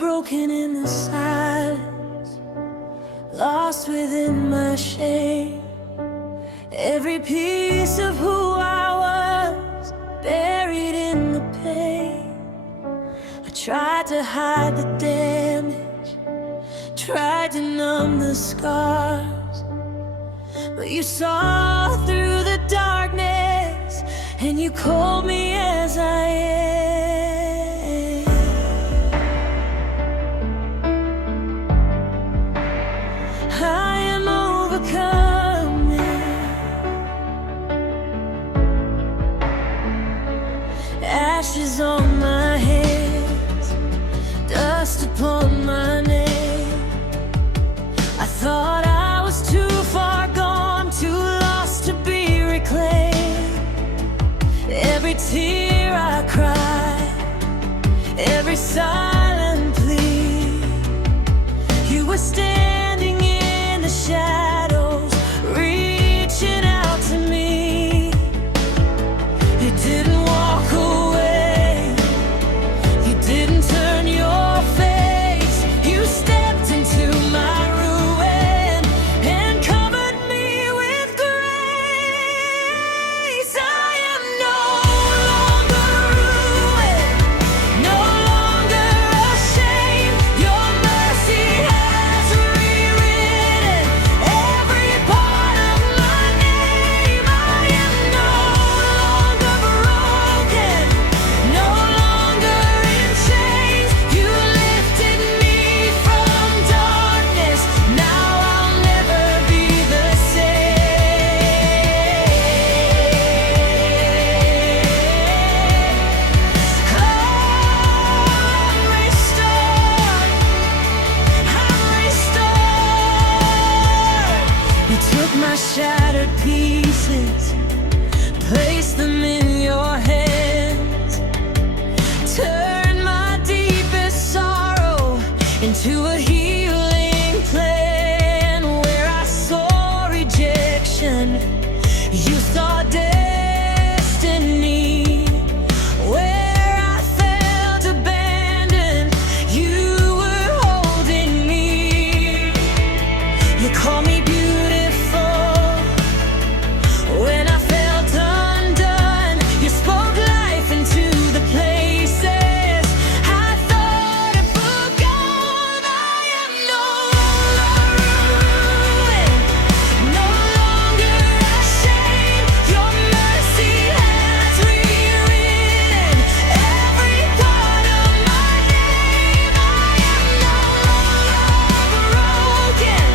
broken in the silence, lost within my shame. Every piece of who I was, buried in the pain. I tried to hide the damage, tried to numb the scars, but you saw through the darkness, and you called me as I am. I am overcoming. Ashes on my hands, dust upon my name. I thought I was too far gone, too lost to be reclaimed. Every tear I cried, every silent plea, you were standing in the shadows, reaching out to me. You didn't walk away, you didn't turn your face. You stepped into my ruin and covered me with grace. I am no longer ruined, no longer ashamed. Your mercy has rewritten every part of my name. I am no longer broken, no longer in chains. You lifted me from darkness, now I'll never be the same. I'm restored, I'm restored. You took my shattered pieces, placed them in your hands, turned my deepest sorrow into a healing plan. Where I saw rejection, you saw destiny. Where I felt abandoned, you were holding me. You call me beautiful when I felt undone. You spoke life into the places I thought had forgone. I am no longer ruined, no longer ashamed. Your mercy has rewritten every part of my name. I am no longer broken,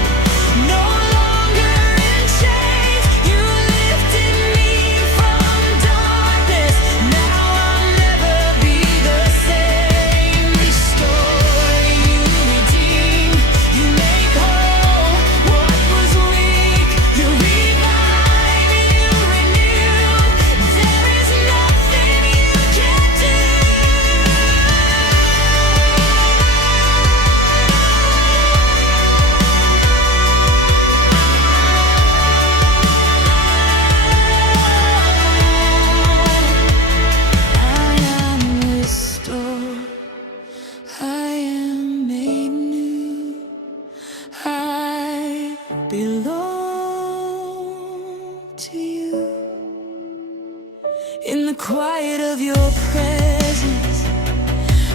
no longer in chains. You lifted me from darkness, now I'll never be the same. Restore, you redeem, you make whole what was weak. You revive, you renew. There is nothing you can't do. I am restored, I am made new. I belong to you. In the quiet of your presence,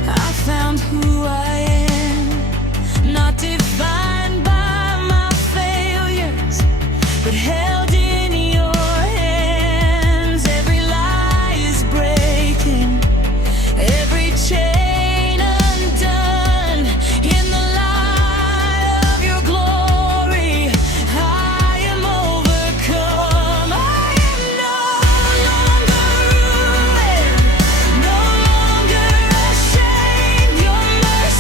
I found who I am. Not defined by my failures, but held in your hands. Every lie is breaking, every chain undone. In the light of your glory, I am overcome. I am no longer ruined, no longer ashamed. Your mercy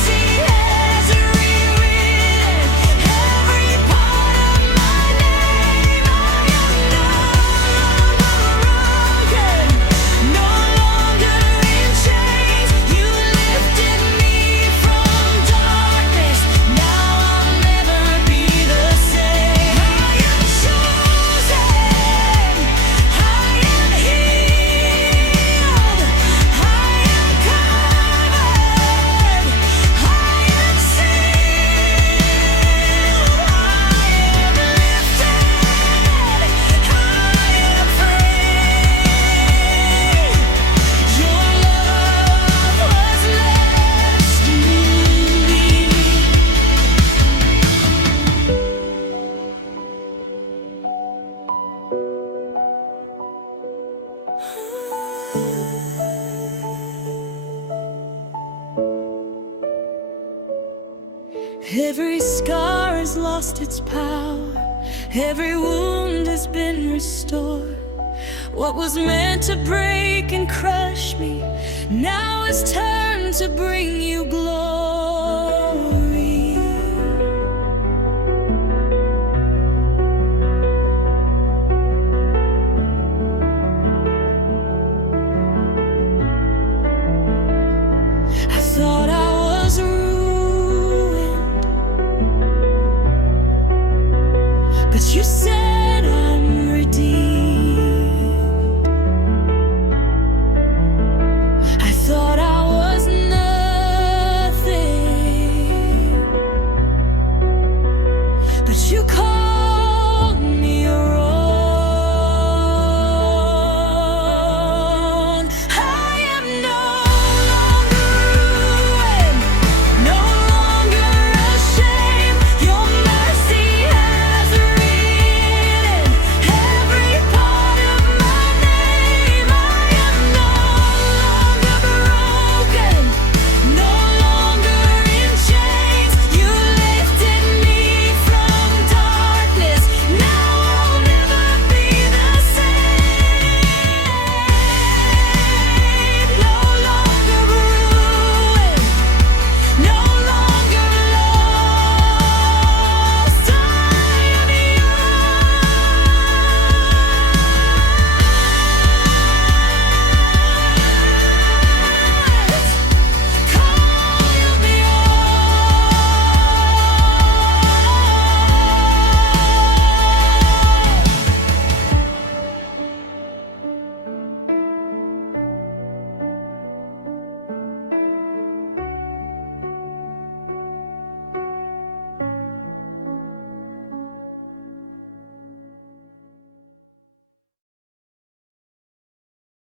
Every scar has lost its power, every wound has been restored. What was meant to break and crush me now is turned to bring you glory.